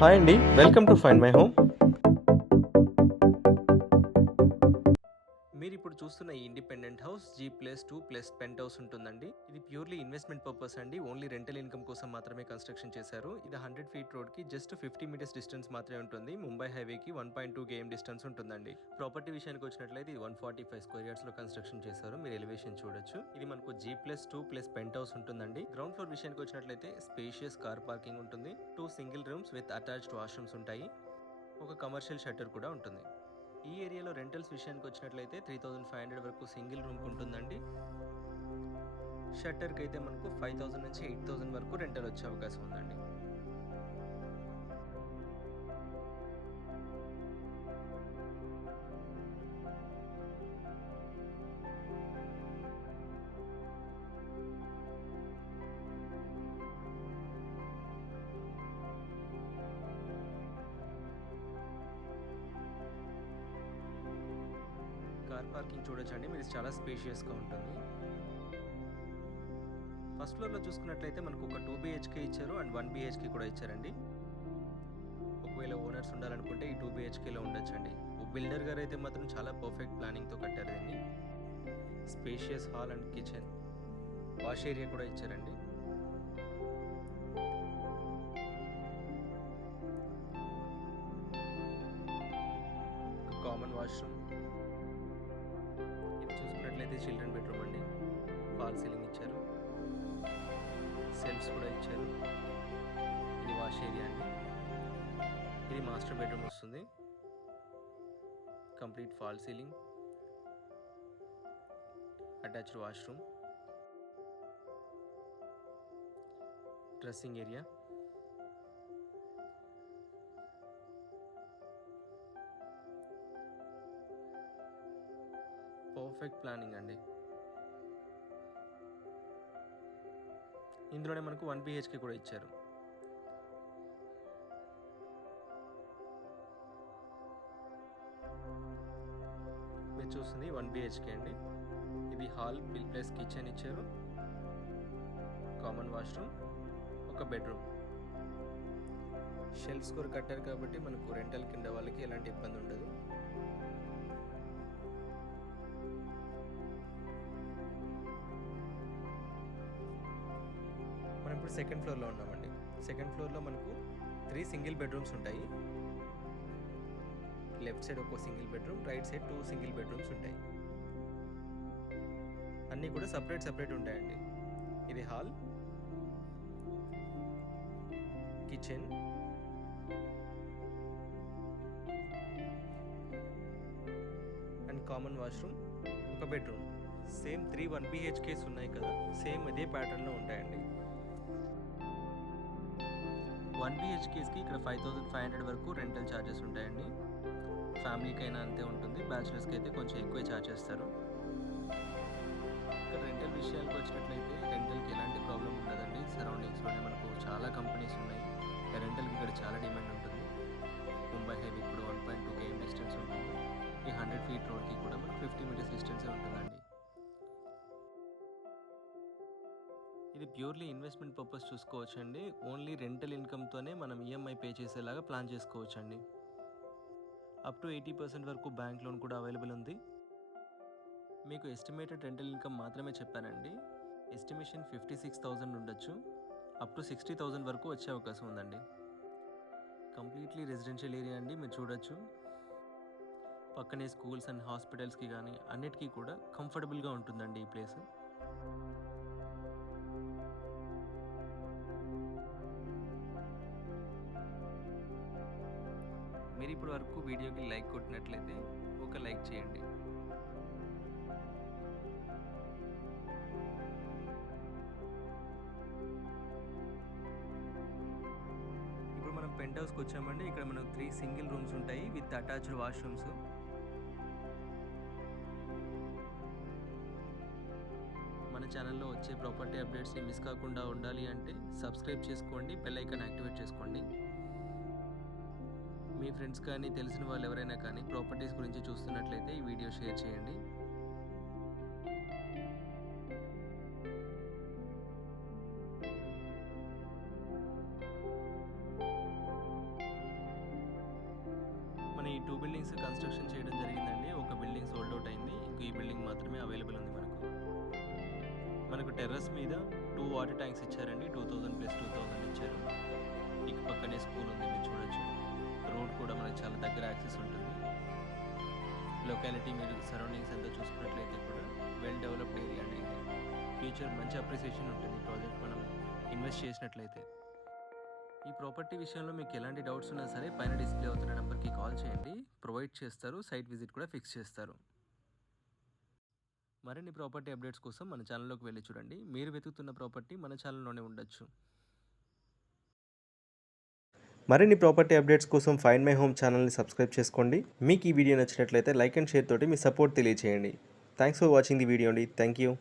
Hi అండి. Welcome to find my home. మీరిప్పుడు చూస్తున్న ఈ independent house G+2+ pent house ఉంటుందండి. ఇది ప్యూర్‌లీ ఇన్వెస్ట్‌మెంట్ పర్పస్ అండి. ఓన్లీ రెంటల్ ఇన్‌కమ్ కోసం మాత్రమే కన్‌స్ట్రక్షన్ చేశారు. ఇది 100 ఫీట్ రోడ్‌కి జస్ట్ 50 మీటర్స్ డిస్టెన్స్ మాత్రమే ఉంటుంది. ముంబై హైవేకి 1.2 కేఎం డిస్టెన్స్ ఉంటుందండి. ప్రాపర్టీ విషయానికి వచ్చినట్లయితే ఇది 145 స్క్వేర్ యార్డ్స్‌లో కన్‌స్ట్రక్షన్ చేశారు. మీరు ఎలివేషన్ చూడొచ్చు. ఇది మనకు G+2+ పెంట్ హౌస్ ఉంటుందండి. గ్రౌండ్ ఫ్లోర్ విషయానికి వచ్చినట్లయితే స్పేషియస్ కార్ పార్కింగ్ ఉంటుంది. 2 single rooms with attached washrooms ఉంటాయి. ఒక కమర్షియల్ షట్టర్ కూడా ఉంటుంది. ఈ ఏరియాలో రెంటల్స్ విషయానికి వచ్చినట్లయితే 3500 వరకు సింగిల్ రూమ్కి ఉంటుందండి. షట్టర్కి అయితే మనకు 5000 నుంచి 8000 వరకు రెంటల్ వచ్చే అవకాశం ఉందండి. కార్ పార్కింగ్ చూడొచ్చండి, మీరు చాలా స్పేషియస్గా ఉంటుంది. ఫస్ట్ ఫ్లోర్లో చూసుకున్నట్లయితే మనకు ఒక 2 BHK ఇచ్చారు అండ్ 1 BHK కూడా ఇచ్చారండి. ఒకవేళ ఓనర్స్ ఉండాలనుకుంటే ఈ 2 BHKలో ఉండొచ్చండి. బిల్డర్ గారు అయితే మాత్రం చాలా పర్ఫెక్ట్ ప్లానింగ్తో కట్టారు దీన్ని. Spacious hall and kitchen, wash area కూడా ఇచ్చారండి. ఒక కామన్ వాష్రూమ్. ఇది చూసుకున్నట్లయితే చిల్డ్రన్ బెడ్రూమ్ అండి. ఫాల్ సీలింగ్ ఇచ్చారు, సెల్ఫ్స్ కూడా ఇచ్చారు. ఇది వాష్ ఏరియా అండి. ఇది మాస్టర్ బెడ్రూమ్ వస్తుంది. Complete fall ceiling, attached washroom, dressing area, perfect planning అండి. ఇందులోనే మనకు 1 BHK కూడా ఇచ్చారు. మీరు చూస్తుంది 1 BHK అండి. ఇది హాల్ ప్లస్ కిచెన్ ఇచ్చారు, కామన్ వాష్రూమ్, ఒక బెడ్రూమ్. షెల్ఫ్స్ కూడా కట్టారు కాబట్టి మనకు రెంటల్ కింద వాళ్ళకి ఎలాంటి ఇబ్బంది ఉండదు. మనం ఇప్పుడు సెకండ్ ఫ్లోర్లో ఉన్నామండి. సెకండ్ ఫ్లోర్లో మనకు 3 సింగిల్ బెడ్రూమ్స్ ఉంటాయి. లెఫ్ట్ సైడ్ ఒక single bedroom, right side 2 single bedrooms ఉంటాయి. అన్నీ కూడా సపరేట్ ఉంటాయండి. ఇది hall, kitchen, and common washroom, ఒక బెడ్రూమ్. సేమ్ 3 1 BHKs ఉన్నాయి కదా, సేమ్ అదే ప్యాటర్న్లో ఉంటాయండి. 1 BHKస్కి ఇక్కడ 5500 వరకు రెంటల్ ఛార్జెస్ ఉంటాయండి. ఫ్యామిలీకి అయినా అంతే ఉంటుంది, బ్యాచిలర్స్కి అయితే కొంచెం ఎక్కువ ఛార్జ్ చేస్తారు. ఇక్కడ రెంటల్ విషయానికి వచ్చినట్లయితే రెంటల్కి ఎలాంటి ప్రాబ్లం ఉండదండి. సరౌండింగ్స్లోనే మనకు చాలా కంపెనీస్ ఉన్నాయి. రెంటల్కి ఇక్కడ చాలా డిమాండ్ ఉంటుంది. ముంబై హైవే ఇప్పుడు 1.2 కేఎం డిస్టెన్స్ ఉంటుంది. ఈ 100 ఫీట్ రోడ్కి కూడా మనకు 50 మీటర్స్ డిస్టెన్సే ఉంటుందండి. ఇది ప్యూర్లీ ఇన్వెస్ట్మెంట్ పర్పస్ చూసుకోవచ్చండి. ఓన్లీ రెంటల్ ఇన్కమ్తోనే మనం ఈఎంఐ పే చేసేలాగా ప్లాన్ చేసుకోవచ్చండి. అప్ టు 80% వరకు బ్యాంక్ లోన్ కూడా అవైలబుల్ ఉంది. మీకు ఎస్టిమేటెడ్ రెంటల్ ఇన్కమ్ మాత్రమే చెప్పానండి. ఎస్టిమేషన్ 56,000 ఉండొచ్చు, అప్ టు 60,000 వరకు వచ్చే అవకాశం ఉందండి. కంప్లీట్లీ రెసిడెన్షియల్ ఏరియా అండి, మీరు చూడొచ్చు. పక్కనే స్కూల్స్ అండ్ హాస్పిటల్స్కి కానీ అన్నిటికీ కూడా కంఫర్టబుల్గా ఉంటుందండి ఈ ప్లేస్. మీరు ఇప్పటి వరకు వీడియోకి లైక్ కొట్టినట్లయితే ఒక లైక్ చేయండి. ఇప్పుడు మనం పెంట్ హౌస్కి వచ్చామండి. ఇక్కడ మనకు 3 సింగిల్ రూమ్స్ ఉంటాయి విత్ అటాచ్డ్ వాష్రూమ్స్. మన ఛానల్లో వచ్చే ప్రాపర్టీ అప్డేట్స్ని మిస్ కాకుండా ఉండాలి అంటే సబ్స్క్రైబ్ చేసుకోండి, బెల్ ఐకాన్ యాక్టివేట్ చేసుకోండి. మీ ఫ్రెండ్స్ కానీ తెలిసిన వాళ్ళు ఎవరైనా కానీ ప్రాపర్టీస్ గురించి చూస్తున్నట్లయితే ఈ వీడియో షేర్ చేయండి. 2 బిల్డింగ్స్ కన్స్ట్రక్షన్ చేయడం జరిగిందండి. ఒక బిల్డింగ్ సోల్డ్ అవుట్ అయింది. ఇంక ఈ బిల్డింగ్ మాత్రమే అవైలబుల్ ఉంది మనకు. మనకు టెర్రస్ మీద 2 వాటర్ ట్యాంక్స్ ఇచ్చారండి. 2000+2000 ఇచ్చారు. ఇక పక్కనే స్కూల్ ఉంది, మీరు చూడొచ్చు. రోడ్ కూడా మనకు చాలా దగ్గర యాక్సెస్ ఉంటుంది. లొకాలిటీ మీరు సరౌండింగ్స్ అంతా చూసుకున్నట్లయితే కూడా వెల్ డెవలప్డ్ ఏరియా అండి ఇది. ఫ్యూచర్ మంచి అప్రిసియేషన్ ఉంటుంది ప్రాజెక్ట్ మనం ఇన్వెస్ట్ చేసినట్లయితే. ఈ ప్రాపర్టీ విషయంలో మీకు ఎలాంటి డౌట్స్ ఉన్నా సరే పైన డిస్ప్లే అవుతున్న నెంబర్కి కాల్ చేయండి. ప్రొవైడ్ చేస్తారు, సైట్ విజిట్ కూడా ఫిక్స్ చేస్తారు. మరిన్ని ప్రాపర్టీ అప్డేట్స్ కోసం మన ఛానల్లోకి వెళ్ళి చూడండి. మీరు వెతుకుతున్న ప్రాపర్టీ మన ఛానల్లోనే ఉండొచ్చు. మరిన్ని ప్రాపర్టీ అప్డేట్స్ కోసం ఫైండ్ మై హోమ్ ఛానల్ని సబ్స్క్రైబ్ చేసుకోండి. మీకు ఈ వీడియో నచ్చినట్లయితే లైక్ అండ్ షేర్ తోటి మీ సపోర్ట్ తెలియజేయండి. Thanks for watching the video అండి. Thank you.